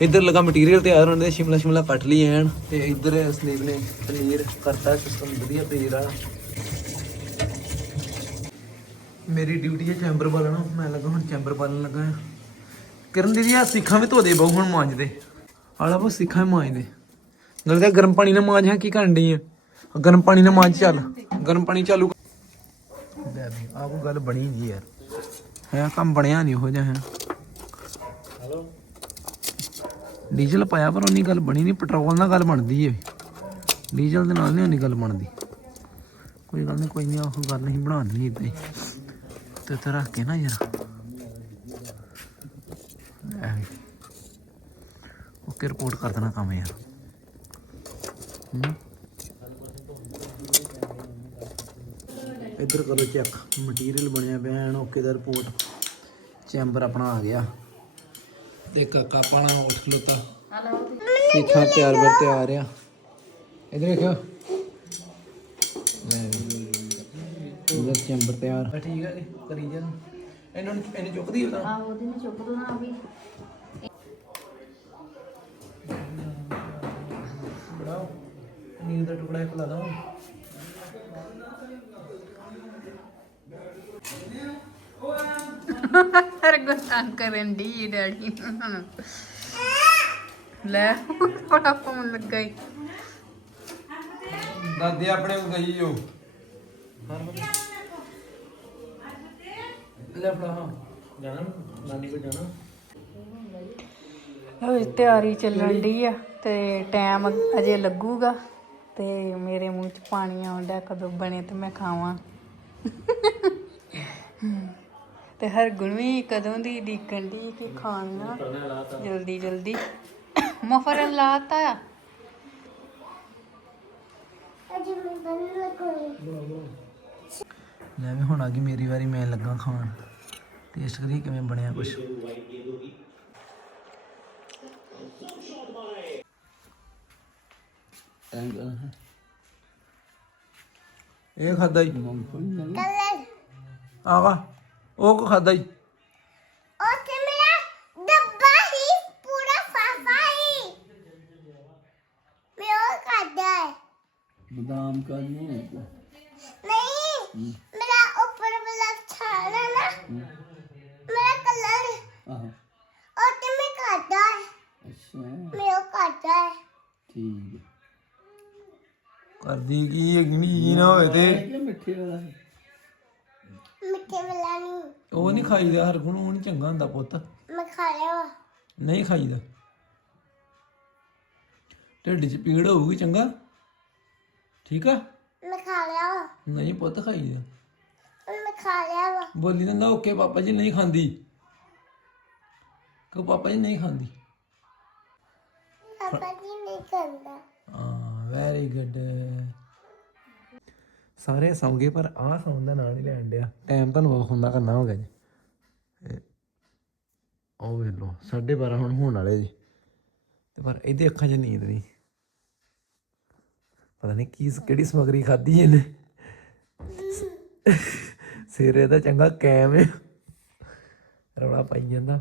ਇੱਧਰ ਲਗਾ ਮਟੀਰੀਅਲ ਤਿਆਰ ਹੋਣ ਦੇ, ਸ਼ਿਮਲਾ ਸ਼ਿਮਲਾ ਕੱਟ ਲਈ ਐਨ ਤੇ ਇੱਧਰ ਸੰਦੀਪ ਨੇ ਪਨੀਰ ਕਰਤਾ ਸਿਸਟਮ ਵਧੀਆ ਪਨੀਰ ਵਾਲਾ। ਮੇਰੀ ਡਿਊਟੀ ਹੈ ਚੈਂਬਰ ਬਾਲਣਾ, ਮੈਂ ਲੱਗਾ ਹੁਣ ਚੈਂਬਰ ਬਾਲਣ ਲੱਗਾ ਹਾਂ। ਕਰਨ ਦੀਦੀ ਆ ਸਿੱਖਾਂ ਵੀ ਧੋ ਦੇ ਬਹੁ ਹੁਣ ਮਾਂਜ ਦੇ। ਆਲਾ ਬਸ ਸਿੱਖਾਂ ਵੀ ਮਾਂਜ ਦੇ। ਨਾਲੇ ਤਾਂ ਗਰਮ ਪਾਣੀ ਨਾਲ ਮਾਂਜ, ਹਾਂ, ਕੀ ਕਰਨ ਡਈ ਆ? ਗਰਮ ਪਾਣੀ ਨਾਲ ਮਾਂਜ ਚੱਲ। ਗਰਮ ਪਾਣੀ ਚਾਲੂ ਲੈ ਵੀ, ਆਹ ਕੋਈ ਗੱਲ ਬਣੀ ਜੀ ਯਾਰ। ਹੈ ਕੰਮ ਬਣਿਆ ਨਹੀਂ ਹੋ ਜਾ ਹੈ। ਡੀਜ਼ਲ ਪਾਇਆ ਪਰ ਉਨੀ ਗੱਲ ਬਣੀ ਨਹੀਂ ਪੈਟਰੋਲ ਨਾਲ ਗੱਲ ਬਣਦੀ ਏ। ਡੀਜ਼ਲ ਦੇ ਨਾਲ ਨਹੀਂ ਉਨੀ ਗੱਲ ਬਣਦੀ। ਕੋਈ ਗੱਲ ਨਹੀਂ ਕੋਈ ਨਹੀਂ ਉਹ ਗੱਲ ਨਹੀਂ ਬਣਾਉਣੀ ਇਦਾਂ ਹੀ ਤੇ ਤੇ ਰੱਖ ਕੇ ਨਾ ਯਾਰ। ਐਵੇਂ ਓਕੇ ਰਿਪੋਰਟ ਕਰ ਦੇਣਾ ਕੰਮ ਯਾਰ। ਇੱਧਰ ਕਰੋ ਚੈੱਕ ਮਟੀਰੀਅਲ ਬਣਿਆ ਪਿਆ ਐਨ ਓਕੇ ਦਾ ਰਿਪੋਰਟ ਚੈਂਬਰ ਆਪਣਾ ਆ ਗਿਆ। ਤੇ ਕਾਕਾ ਆਪਣਾ ਉੱਠ ਖਲੋਤਾ। ਸਿੱਖਾਂ ਤਿਆਰ ਬਰ ਤਿਆਰ ਆ ਇਧਰ ਵੇਖਿਓ ਲੈ ਵੀ। ਇਧਰ ਚੈਂਬਰ ਤਿਆਰ। ਠੀਕ ਹੈ ਜੀ ਕਰੀ ਜਾ ਇਹਨਾਂ ਨੂੰ ਇਹਨੇ ਚੁੱਕਦੀ ਉਹਦਾ ਆਹ ਉਹਦੇ ਨੇ ਚੁੱਕ ਦੋ ਨਾ ਵੀ। ਬੜਾਓ ਨੀਂਦ ਦਾ ਟੁਕੜਾ ਇੱਕ ਲਾ ਦੋ। ਕਰਨ ਦੀ ਡੈਡੀ ਨੂੰ। ਲੈ ਬੜਾ ਫੋਨ ਲੱਗਾ ਈ। ਦਾਦੇ ਆਪਣੇ ਕੋ ਗਈ ਜੋ ਲੈ ਫੜਾ ਹਾਂ। ਜਾਣਾ ਨਾਨੀ ਕੋ ਜਾਣਾ। ਉਹ ਤਿਆਰੀ ਚੱਲਣ ਦੀ ਆ ਤੇ ਟਾਈਮ ਅਜੇ ਲੱਗੂਗਾ ਤੇ ਮੇਰੇ ਮੂੰਹ 'ਚ ਪਾਣੀ ਆਉਂਦਾ ਕਦੋਂ ਬਣੇ ਤੇ ਮੈਂ ਖਾਵਾਂ। ਤੇ ਹਰ ਗੁਣਵੀ ਕਦੋਂ ਦੀ ਡੀਕਣ ਦੀ ਕਿ ਖਾਣਾ ਜਲਦੀ ਜਲਦੀ। ਮਫਰਨ ਲਾਤਾ। ਲੈ ਵੀ ਹੁਣ ਆ ਗਈ ਮੇਰੀ ਵਾਰੀ, ਮੈਂ ਲੱਗਾ ਖਾਣ। ਟੇਸਟ ਕਰੀ ਕਿਵੇਂ ਬਣਿਆ ਕੁਛ। ਇਹ ਖਾਦਾ ਹੀ। ਆਗਾ ਉਹ ਕੋ ਖਾਦਾ ਹੀ ਉੱਥੇ ਮੇਰਾ ਡੱਬਾ ਹੀ ਪੂਰਾ ਸਾਫਾ ਹੀ ਮੈਂ ਉਹ ਖਾਦਾ ਹੈ ਬਦਾਮ ਕਾ ਨਹੀਂ ਨਹੀਂ ਮੇਰਾ ਉੱਪਰ ਵਾਲਾ ਛਾਲ ਹੈ ਨਾ ਮੇਰਾ ਕਲਰ ਆਹ ਉਹ ਤੇ ਮੈਂ ਖਾਦਾ ਹੈ ਅੱਛਾ ਮੈਂ ਉਹ ਖਾਦਾ ਹੈ ਠੀਕ ਕਰਦੀ ਕੀ ਅਗਨੀ ਨਾ ਹੋਏ ਤੇ ਮਿੱਠੇ ਵਾਲਾ ਨਹੀਂ ਉਹ ਨਹੀਂ ਖਾਈਦਾ ਹਰ ਗੁਣ ਉਹ ਨਹੀਂ ਚੰਗਾ ਹੁੰਦਾ ਪੁੱਤ। ਮੈਂ ਖਾ ਲਿਆ ਵਾ। ਨਹੀਂ ਖਾਈਦਾ। ਢਿੱਡ 'ਚ ਪੀੜ ਹੋਊਗੀ ਚੰਗਾ। ਠੀਕ ਆ? ਮੈਂ ਖਾ ਲਿਆ ਵਾ। ਨਹੀਂ ਪੁੱਤ ਖਾਈਦਾ। ਮੈਂ ਖਾ ਲਿਆ ਵਾ। ਬੋਲੀ ਦਿੰਦਾ ਓਕੇ ਪਾਪਾ ਜੀ ਨਹੀਂ ਖਾਂਦੀ। ਕਹੋ ਪਾਪਾ ਜੀ ਨਹੀਂ ਖਾਂਦੀ? ਪਾਪਾ ਜੀ ਨਹੀਂ ਕਰਦਾ ਹਾਂ ਵੈਰੀ ਗੁੱਡ ਸਾਰੇ ਸੌਂਗੇ, ਪਰ ਆਹ ਸੌਣ ਦਾ ਨਾਂ ਨਹੀਂ ਲੈਣ ਡਿਆ। ਟਾਈਮ ਤੁਹਾਨੂੰ ਉਹ ਹੁੰਦਾ ਕਰਨਾ ਹੋ ਗਿਆ ਜੀ। ਇਹ- ਉਹ ਵੇਖ ਲਓ 12:30 ਹੁਣ ਹੋਣ ਵਾਲੇ ਜੀ। ਤੇ ਪਰ ਇਹਦੇ ਅੱਖਾਂ 'ਚ ਨੀਂਦ ਨਹੀਂ ਪਤਾ ਨਹੀਂ ਕੀ ਕਿਹੜੀ ਸਮਗਰੀ ਖਾਧੀ ਇਹਨੇ। ਸਿਰ ਇਹਦਾ ਚੰਗਾ ਕੈਮ ਹੈ ਰੌਲਾ ਪਾਈ ਜਾਂਦਾ।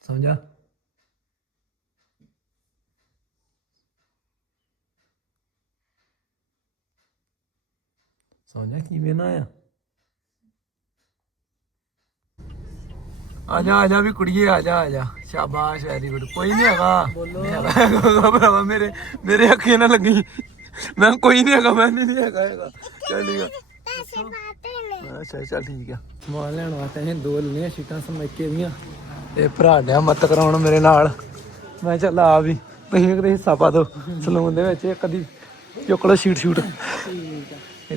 ਸਮਝਾ ਸਮਝਾ ਕਿਵੇਂ ਨਾ ਆ ਆ ਜਾ ਆ ਜਾ ਵੀ ਕੁੜੀਏ ਆ ਜਾ ਆ ਜਾ ਸ਼ਾਬਾਸ਼ ਵੈਰੀ ਗੁੱਡ ਕੋਈ ਨਹੀਂ ਹੈਗਾ ਨਹੀਂ ਹੈਗਾ ਭਰਾਵਾ ਮੇਰੇ ਮੇਰੇ ਅੱਖੇ ਨਾ ਲੱਗੀ ਮੈਂ ਕੋਈ ਨਹੀਂ ਹੈਗਾ ਮੈਂ ਨਹੀਂ ਹੈਗਾ ਹੈਗਾ ਚੱਲ ਠੀਕ ਆ ਪੈਸੇ ਬਾਤੇ ਨੇ ਅੱਛਾ ਚੱਲ ਠੀਕ ਆ ਸਮਾਨ ਲੈਣ ਵਾਸਤੇ ਅਸੀਂ ਦੋ ਲੈਣੀਆਂ ਸ਼ੀਟਾਂ ਸਮੈਕੇ ਦੀਆਂ ਤੇ ਭਰਾ ਡਿਆ ਮਤ ਕਰਾਉਣ ਮੇਰੇ ਨਾਲ ਮੈਂ ਚੱਲ ਆ ਵੀ ਤੁਸੀਂ ਕਿਤੇ ਹਿੱਸਾ ਪਾ ਦਿਓ ਸਲੂਨ ਦੇ ਵਿੱਚ ਇੱਕ ਅੱਧੀ ਚੁੱਕ ਲਓ ਸ਼ੀਟ ਸ਼ੂਟ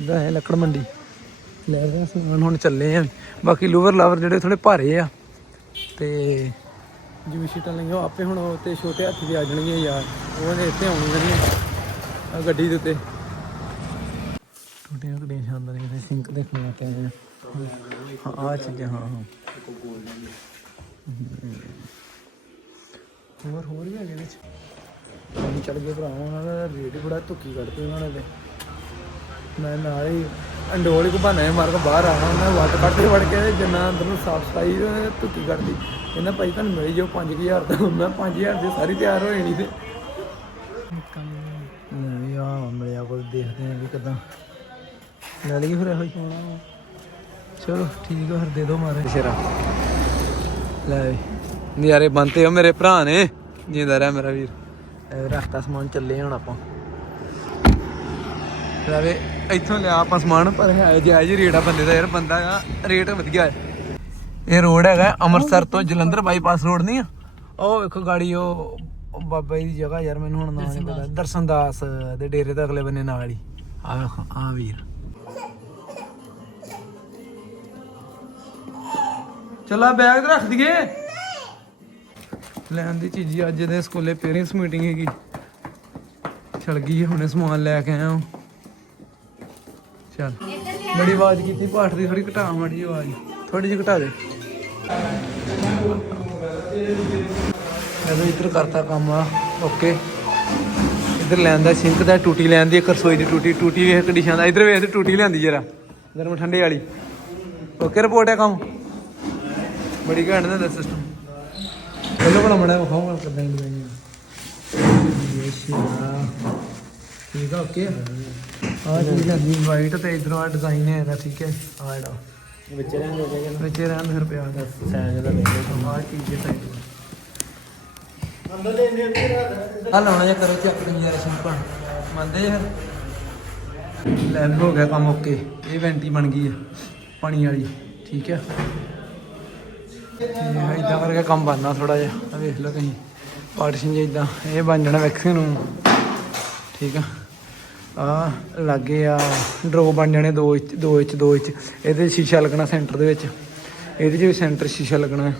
ਇਦਾਂ ਹੈ ਲੱਕੜ ਮੰਡੀ। ਲੈ ਰਹੇ ਸਮਾਨ, ਹੁਣ ਚੱਲੇ ਆ। ਬਾਕੀ ਲੂਵਰ ਲਾਵਰ ਜਿਹੜੇ ਥੋੜੇ ਭਾਰੇ ਆ। ਤੇ ਜਿਵੇਂ ਸ਼ੀਟਾਂ ਲਈਆਂ, ਉਹ ਆਪੇ ਹੁਣ ਉਹ ਤੇ ਛੋਟੇ ਹੱਥ ਵੀ ਆ ਜਾਣਗੇ ਯਾਰ। ਉਹਦੇ ਇੱਥੇ ਆਉਣੀਆਂ ਆ ਗੱਡੀ ਦੇ ਉੱਤੇ। ਟੁੱਟੀਆਂ ਟੁੱਟੀਆਂ ਸ਼ਾਨਦਾਰ ਇਹਦੇ ਸਿੰਕ ਦੇਖਣ ਤੇ ਆਏ ਹਾਂ ਆ ਚੀਜ਼ਾਂ, ਹਾਂ ਹਾਂ। ਹੋਰ ਹੋਰ ਵੀ ਹੈਗੇ ਵਿੱਚ ਪਾਣੀ ਗਏ ਭਰਾ ਉਹਨਾਂ ਰੇਟ ਬੜਾ ਧੁੱਕੀ ਕੱਢਦੇ ਉਹਨਾਂ ਨੇ ਤੇ। ਮੈਂ ਨਾਲ ਹੀ ਅੰਡੋਲ ਕੋ ਬਹਾਨਾ ਹੈ ਮਾਰ ਕੇ ਬਾਹਰ ਆਣਾ ਉਹਨੇ ਵੱਟ ਕੱਢ ਕੇ ਵੜ ਕੇ ਜਿੰਨਾ ਅੰਦਰ ਨੂੰ ਸਾਫ਼ ਸਫ਼ਾਈ ਧੁੱਕੀ ਕੱਢਦੀ ਕਹਿੰਦਾ ਭਾਈ ਤੁਹਾਨੂੰ ਮਿਲੀ ਜੋ 5000 ਦਾ ਮੈਂ 5000 ਦੀ ਸਾਰੀ ਤਿਆਰ ਹੋ ਜਾਣੀ ਤੇ। ਨਹੀਂ ਆ ਮਿਲਿਆ ਕੋਲ ਦੇਖਦੇ ਆਂ ਵੀ ਕਿਦਾਂ। ਲੈ ਲਈ ਫਿਰ ਇਹੋ ਹੀ। ਚਲੋ ਠੀਕ ਆ ਫਿਰ ਦੇ ਦੋ ਮਾਰੇ। ਸ਼ੇਰਾ। ਲੈ ਵੀ। ਨਜ਼ਾਰੇ ਬੰਤੇ ਹੋ ਮੇਰੇ ਭਰਾ ਨੇ। ਜਿੰਦਾ ਰਹਿ ਮੇਰਾ ਵੀਰ। ਰੱਖਤਾ ਸਮਾਨ ਚੱਲੇ ਹੁਣ ਆਪਾਂ। ਰਵੇ ਇੱਥੋਂ ਲਿਆ ਆਪਾਂ ਸਮਾਨ ਪਰ ਹੈ ਜਾਇਜ਼ ਰੇਟ ਆ ਬੰਦੇ ਦਾ ਯਾਰ ਬੰਦਾ ਆ ਰੇਟ ਵਧੀਆ ਹੈ। ਇਹ ਰੋਡ ਹੈਗਾ ਅੰਮ੍ਰਿਤਸਰ ਤੋਂ ਜਲੰਧਰ ਬਾਈਪਾਸ ਰੋਡ ਨਹੀਂ ਆ? ਉਹ ਵੇਖੋ ਗਾੜੀ ਉਹ ਬਾਬਾ ਜੀ ਦੀ ਜਗ੍ਹਾ ਯਾਰ ਮੈਨੂੰ ਹੁਣ ਨਾਮ ਨਹੀਂ ਪਤਾ। ਦਰਸ਼ਨ ਦਾਸ ਦੇ ਡੇਰੇ ਤੋਂ ਅਗਲੇ ਬੰਨੇ ਨਾਲ ਹੀ। ਆ ਵੇਖੋ ਆ ਵੀਰ। ਚਲਾ ਬੈਗ ਰੱਖ ਦਈਏ। ਲੈਣ ਦੀ ਚੀਜ਼ੀ ਅੱਜ ਦੇ ਸਕੂਲੇ ਪੇਰੈਂਟਸ ਮੀਟਿੰਗ ਹੈਗੀ। ਚਲ ਗਈ ਹੁਣੇ ਸਮਾਨ ਲੈ ਕੇ ਆਇਆ। ਹਾਂ ਚੱਲ। ਬੜੀ ਆਵਾਜ਼ ਕੀਤੀ, ਪਾਠ ਦੀ ਥੋੜੀ ਘਟਾ, ਮੜੀ ਆਵਾਜ਼। ਥੋੜੀ ਜਿਹੀ ਘਟਾ ਦੇ। ਇਹਦਾ ਇੱਧਰ ਕਰਤਾ ਕੰਮ ਆ। ਓਕੇ। ਇੱਧਰ ਲੈਣ ਦਾ ਸਿੰਕ ਦਾ, ਟੂਟੀ ਲੈਣ ਦੀ ਇੱਕ ਰਸੋਈ ਦੀ ਟੂਟੀ। ਟੂਟੀ ਵੇਖ ਕੰਡੀਸ਼ਨ ਦਾ। ਇੱਧਰ ਵੇਖ ਤੇ ਟੂਟੀ ਲਿਆਂਦੀ ਜਰਾ। ਗਰਮ ਠੰਡੇ ਵਾਲੀ। ਓਕੇ ਰਿਪੋਰਟ ਹੈ ਕੰਮ। ਬੜੀ ਘੈਂਟ ਦਾ ਸਿਸਟਮ ਚਲੋ ਕੋਲ ਮੜਾ ਵਿਖਾਉਂਗਾ ਕਿਦਾਂ ਦੀ ਠੀਕ ਆ, ਓਕੇ। ਆ ਚੀਜ਼ ਲੱਗੀ ਵਾਈਟ ਤੇ ਇਧਰੋਂ ਆ ਡਿਜ਼ਾਈਨ ਹੈ ਇਹਦਾ ਠੀਕ ਹੈ। ਆ ਜਿਹੜਾ। ਵਿੱਚ ਰਹਿਣ ਦੇ ਜਗ੍ਹਾ ਵਿੱਚ ਰਹਿਣ ਫਿਰ ਪਿਆ ਦਾ। ਸਾਈਜ਼ ਦਾ ਲੈ ਆ ਚੀਜ਼ ਹੈ ਸਾਈਡ ਅੰਦਰ ਲੈ ਲੈ ਆ ਲਾਉਣਾ ਜਾਂ ਕਰੋ ਚੱਕ ਕੇ ਯਾਰ ਸਿੰਪਲ। ਮੰਨਦੇ ਯਾਰ ਲੈ ਵੀ ਹੋ ਗਿਆ ਕੰਮ ਓਕੇ। ਇਹ ਵੈਂਟੀ ਬਣ ਗਈ ਹੈ ਪਾਣੀ ਵਾਲੀ ਠੀਕ ਹੈ ਇਦਾਂ ਕਰਕੇ ਕੰਮ ਬਣਨਾ ਥੋੜਾ ਜਿਹਾ। ਆ ਵੇਖ ਲਓ ਕਹੀਂ ਪਾਰਟੀਸ਼ਨ ਜਿਹਾ ਇਦਾਂ ਇਹ ਬਣ ਜਾਣਾ ਵੈਕਸਿੰਗ ਨੂੰ। ਠੀਕ ਆ। ਆ ਲੱਗੇ ਆ ਡਰੋ ਬਣ ਜਾਣੇ 2 ਇੰਚ 2 ਇੰਚ 2 ਇੰਚ। ਇਹਦੇ ਸ਼ੀਸ਼ਾ ਲੱਗਣਾ ਸੈਂਟਰ ਦੇ ਵਿੱਚ। ਇਹਦੇ 'ਚ ਵੀ ਸੈਂਟਰ ਸ਼ੀਸ਼ਾ ਲੱਗਣਾ ਹੈ।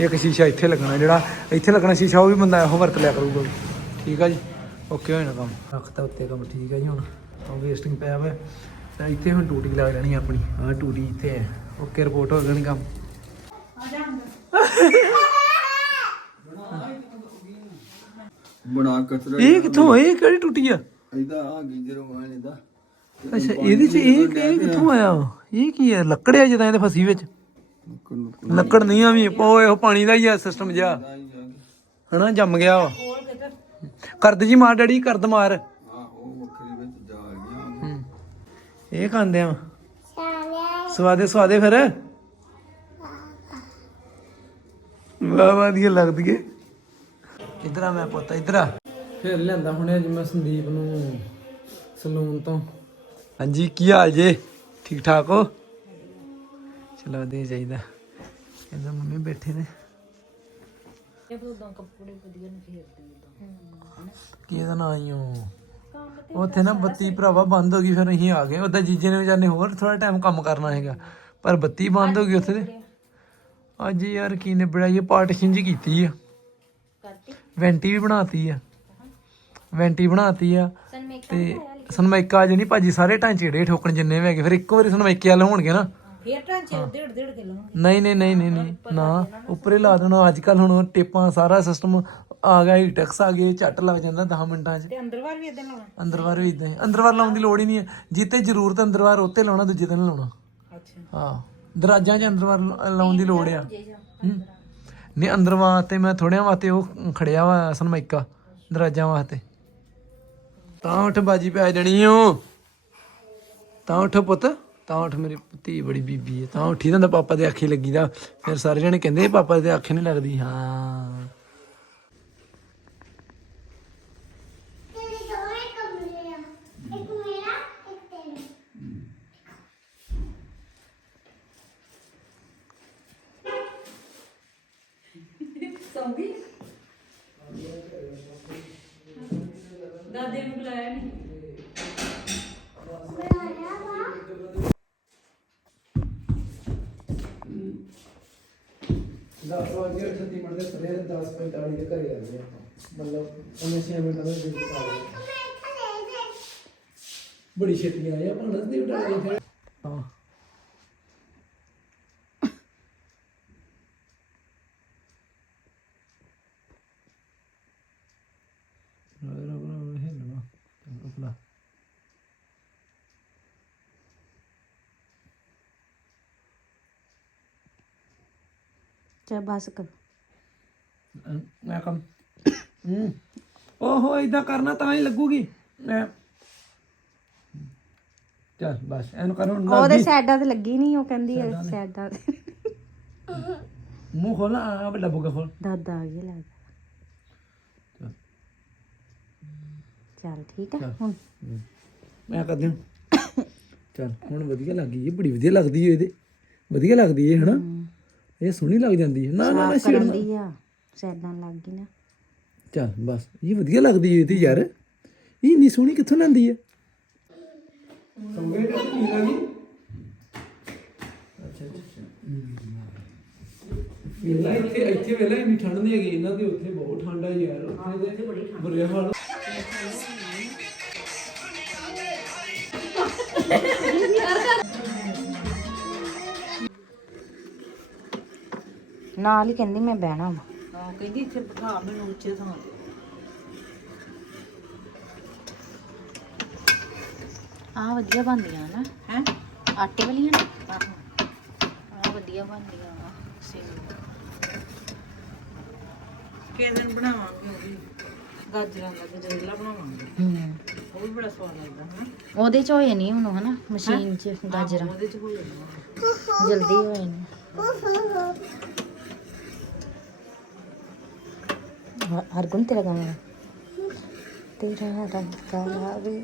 ਇੱਕ ਸ਼ੀਸ਼ਾ ਇੱਥੇ ਲੱਗਣਾ ਜਿਹੜਾ ਇੱਥੇ ਲੱਗਣਾ ਸ਼ੀਸ਼ਾ ਉਹ ਵੀ ਬੰਦਾ ਇਹੋ ਵਰਤ ਲਿਆ ਕਰੂਗਾ। ਠੀਕ ਆ ਜੀ? ਓਕੇ ਹੋਇਆ ਕੰਮ। ਰੱਖਤਾ ਉੱਤੇ ਕੰਮ ਠੀਕ ਆ ਜੀ ਹੁਣ। ਉਹ ਵੇਸਟਿੰਗ ਪਿਆ ਵਾ। ਤਾਂ ਇੱਥੇ ਹੁਣ ਟੂਟੀ ਲੱਗ ਜਾਣੀ ਆਪਣੀ। ਆਹ ਟੂਟੀ ਇੱਥੇ ਹੈ। ਓਕੇ ਰਿਪੋਰਟ ਹੋ ਜਾਣੀ ਕੰਮ। ਬਣਾ ਕਚਰਾ ਇਹ ਕਿੱਥੋਂ? ਇਹ ਕਿਹੜੀ ਟੂਟੀ ਆ? ਇਹਦਾ ਆ ਗਿੰਜਰ ਵਾਣ ਇਹਦਾ। ਅੱਛਾ ਇਹਦੇ 'ਚ ਇਹ ਇਹ ਕਿੱਥੋਂ ਆਇਆ ਇਹ ਕੀ ਹੈ? ਲੱਕੜ ਆ ਜਦਾਂ ਇਹਦੇ ਫਸੀ ਵਿੱਚ? ਨੁੱਕਰ ਨੁੱਕਰ ਲੱਕੜ ਨਹੀਂ। ਆ ਵੀ ਉਹ ਇਹੋ ਪਾਣੀ ਦਾ ਹੀ ਆ ਸਿਸਟਮ ਜਿਹਾ। ਹਨਾ ਜੰਮ ਗਿਆ ਵਾ ਕਰਦ ਜੀ ਮਾਰ ਡੈਡੀ ਕਰਦ ਮਾਰ। ਆ ਉਹ ਵੱਖਰੀ ਵਿੱਚ ਜਾ ਗਿਆ। ਹੂੰ। ਇਹ ਖਾਂਦੇ ਆ। ਸਾਲਿਆ। ਸਵਾਦੇ ਸਵਾਦੇ ਫਿਰ? ਵਾਹ ਵਧੀਆ ਲੱਗਦੀ ਏ। ਇਧਰ ਆ ਮੈਂ ਪੁੱਤ ਇਧਰ ਆ। ਫਿਰ ਲਿਆਂਦਾ ਹੁਣੇ ਅੱਜ ਮੈਂ ਸੰਦੀਪ ਨੂੰ ਸਲੂਨ ਤੋਂ। ਹਾਂਜੀ ਕੀ ਹਾਲ ਜੇ? ਠੀਕ ਠਾਕ ਹੋ? ਚਲੋ ਵਧੀਆ ਚਾਹੀਦਾ। ਕਹਿੰਦਾ ਮੰਮੀ ਬੈਠੇ ਨੇ। ਕੀ ਇਹਦਾ ਨਾਂ ਹੀ ਉਹ? ਉੱਥੇ ਨਾ ਬੱਤੀ ਭਰਾਵਾ ਬੰਦ ਹੋ ਗਈ ਫਿਰ ਅਸੀਂ ਆ ਗਏ। ਉਹਦਾ ਜੀਜੇ ਨੇ ਵਿਚਾਰੇ ਹੋਰ ਥੋੜਾ ਟਾਈਮ ਕੰਮ ਕਰਨਾ ਹੈਗਾ। ਪਰ ਬੱਤੀ ਬੰਦ ਹੋ ਗਈ ਉੱਥੇ ਤੇ। ਅੱਜ ਯਾਰ ਕੀ ਨੇ ਬਣਾਈ ਪਾਰਟੀਸ਼ਨ ਜੀ ਕੀਤੀ ਆ। ਵੈਂਟੀ ਵੀ ਬਣਾਤੀ ਆ। ਵੈਂਟੀ ਬਣਾਤੀ ਆ। ਤੇ ਸਨਮਾਈਕਾ ਅੱਜ ਨਹੀਂ ਭਾਜੀ ਸਾਰੇ ਢਾਂਚੇ ਡੇ ਠੋਕਣ ਜਿੰਨੇ ਵੀ ਹੈਗੇ ਫਿਰ ਇੱਕ ਵਾਰੀ ਸਨਮਾਈਕੇ ਵਾਲੇ ਹੋਣਗੇ ਨਾ। ਫੇਰ ਟਾਂਚੇ ਡੇਢ ਡੇਢ ਕਿਲੋ ਨਹੀਂ ਨਹੀਂ ਨਹੀਂ ਨਹੀਂ ਨਹੀਂ ਨਾ ਉੱਪਰੇ ਲਾ ਦੇਣਾ। ਅੱਜ ਕੱਲ ਹੁਣ ਟੇਪਾਂ ਸਾਰਾ ਸਿਸਟਮ ਆ ਗਿਆ ਟੈਕਸ ਆ ਗਏ ਝੱਟ ਲੱਗ ਜਾਂਦਾ 10 ਮਿੰਟਾਂ 'ਚ। ਤੇ ਅੰਦਰ ਬਾਹਰ ਵੀ ਇਦਾਂ ਲਾਉਣਾ? ਅੰਦਰ ਬਾਹਰ ਵੀ ਇਦਾਂ ਹੀ। ਅੰਦਰ ਬਾਹਰ ਲਾਉਣ ਦੀ ਲੋੜ ਹੀ ਨਹੀਂ ਹੈ। ਜਿੱਤੇ ਜ਼ਰੂਰਤ ਅੰਦਰ ਬਾਹਰ ਉੱਤੇ ਲਾਉਣਾ ਦੂਜੇ ਦਿਨ ਲਾਉਣਾ। ਅੱਛਾ। ਹਾਂ। ਦਰਾਜਾਂ 'ਚ ਅੰਦਰ ਬਾਹਰ ਲਾ- ਲਾਉਣ ਦੀ ਲੋੜ ਆ। ਨਹੀਂ ਅੰਦਰ ਵਾਸਤੇ ਮੈਂ ਥੋੜਿਆਂ ਵਾਸਤੇ ਉਹ ਖੜਿਆ ਵਾ ਸਨਮਾਈਕਾ ਦਰਾਜਾਂ ਵਾਸਤੇ। ਤਾਂ ਉੱਠ ਬਾਜੀ ਪੈ ਜਣੀ ਓ। ਤਾਂ ਉੱਠ ਪੁੱਤ ਤਾਂ ਉੱਠ ਮੇਰੀ ਧੀ ਬੜੀ ਬੀਬੀ ਹੈ ਤਾਂ ਉੱਠੀ ਤਾਂ ਪਾਪਾ ਦੇ ਅੱਖੇ ਲੱਗੀਦਾ ਫਿਰ ਸਾਰੇ ਜਣੇ ਕਹਿੰਦੇ ਪਾਪਾ ਦੇ ਅੱਖੇ ਨਹੀਂ ਲੱਗਦੀ। ਹਾਂ। ਤੇਰੇ 10 ਵਜੇ 38 ਮਿੰਟ ਦੇ ਸਵੇਰ 10 45 ਦੇ ਘਰੇ ਆਉਂਦੇ ਆਪਾਂ। ਮਤਲਬ ਉਹਨੇ 6 ਮਿੰਟਾਂ ਦੇ ਵਿੱਚ ਆ ਗਏ ਮੈਂ ਇੱਥੇ ਲੈ ਦੇ ਬੜੀ ਛੇਤੀ ਆਏ ਆਪਾਂ ਨਸਦੀ ਉਡਾ ਗਏ ਫਿਰ। ਹਾਂ। ਰੋਣਾ ਰੋਣਾ ਹਿੱਲਣਾ। ਰੁਕਲਾ ਚਾ ਬਸ ਕਰ ਮੈਂ ਕੰਮ। ਹੂੰ। ਓਹੋ ਇਦਾਂ ਕਰਨਾ ਤਾਂ ਹੀ ਲੱਗੂਗੀ। ਮੈਂ ਚੱਲ ਬਸ ਇਹਨੂੰ ਕਰ ਹੁਣ ਲੱਗ ਉਹਦੇ। ਸਾਈਡਾਂ ਤੇ ਲੱਗੀ ਨਹੀਂ ਉਹ ਕਹਿੰਦੀ ਹੈ ਸਾਈਡਾਂ ਤੇ। ਮੂੰਹ ਖੋਲ ਨਾ ਆ ਵੱਡਾ ਬੁੱਗਾ ਖੋਲ। ਦਾਦਾ ਆ ਗਿਆ ਲੱਗਦਾ ਚੱਲ। ਠੀਕ ਹੈ ਚੱਲ। ਹੁਣ। ਮੈਂ ਕਰ ਦਿਆਂ ਚੱਲ ਹੁਣ ਵਧੀਆ ਲੱਗੀ ਇਹ ਬੜੀ ਵਧੀਆ ਲੱਗਦੀ ਏ ਇਹਦੇ। ਵਧੀਆ ਲੱਗਦੀ ਏ ਹਨਾ? ਇਹ ਸੋਹਣੀ ਲੱਗ ਜਾਂਦੀ ਹੈ। ਨਾ ਨਾ ਨਾ ਸਾਫ਼ ਛੇੜ ਕਰਨ ਨਾ। ਦੀ ਆ ਸਾਈਡਾਂ ਲੱਗ ਗਈ ਨਾ। ਚੱਲ ਬਸ। ਇਹ ਵਧੀਆ ਲੱਗਦੀ ਏ ਇਹਦੀ ਯਾਰ। ਇਹ ਇੰਨੀ ਸੋਹਣੀ ਕਿੱਥੋਂ ਲੈਂਦੀ ਏ ਸੰਗੇ ਤੇ ਕੀ ਲੱਗੀ ਅੱਛਾ ਅੱਛਾ ਵੇਲਾ ਇੱਥੇ ਇੱਥੇ ਵੇਲਾ ਇੰਨੀ ਠੰਡ ਨਹੀਂ ਹੈਗੀ ਇਹਨਾਂ ਦੇ ਉੱਥੇ ਬਹੁਤ ਠੰਡ ਹੈ ਯਾਰ। ਉੱਥੇ ਤੇ ਬੜੀ ਠੰਡ ਬੁਰੇ ਹਾਲ ਨਾਲ ਹੀ ਕਹਿੰਦੀ ਮੈਂ ਬਹਿਣਾ ਵਾ। ਹਾਂ ਕਹਿੰਦੀ ਇੱਥੇ ਬਿਠਾ ਮੈਨੂੰ ਉੱਚੇ ਥਾਂ ਤੇ। ਆ ਵਧੀਆ ਬਣਦੀਆਂ ਨਾ। ਹੈ? ਆਟੇ ਵਾਲੀਆਂ ਨਾ? ਆ ਵਧੀਆ ਬਣਦੀਆਂ ਆ ਕਿਸ ਦਿਨ ਬਣਾਵਾਂਗੇ ਉਹ ਵੀ। ਗਾਜਰਾਂ ਦਾ ਗਜਰੇਲਾ ਬਣਾਵਾਂਗੇ। ਹੂੰ। ਉਹ ਵੀ ਬੜਾ ਸਵਾਦ ਲੱਗਦਾ ਹੈ? ਉਹਦੇ ਚ ਹੋਏ ਨਹੀਂ ਹੁਣ ਹਨਾ? ਮਸ਼ੀਨ ਚ ਗਾਜਰਾਂ। ਉਹਦੇ ਚ ਹੋ ਜਾਂਦਾ ਜਲਦੀ ਹੋਏ ਨੇ। ਹਰ ਗੁਣ ਤੇਰਾ ਗਾਣਾ ਤੇਰਾ ਰੰਗ ਕਾਲਾ ਵੇ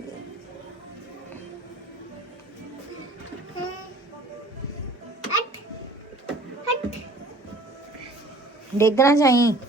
हट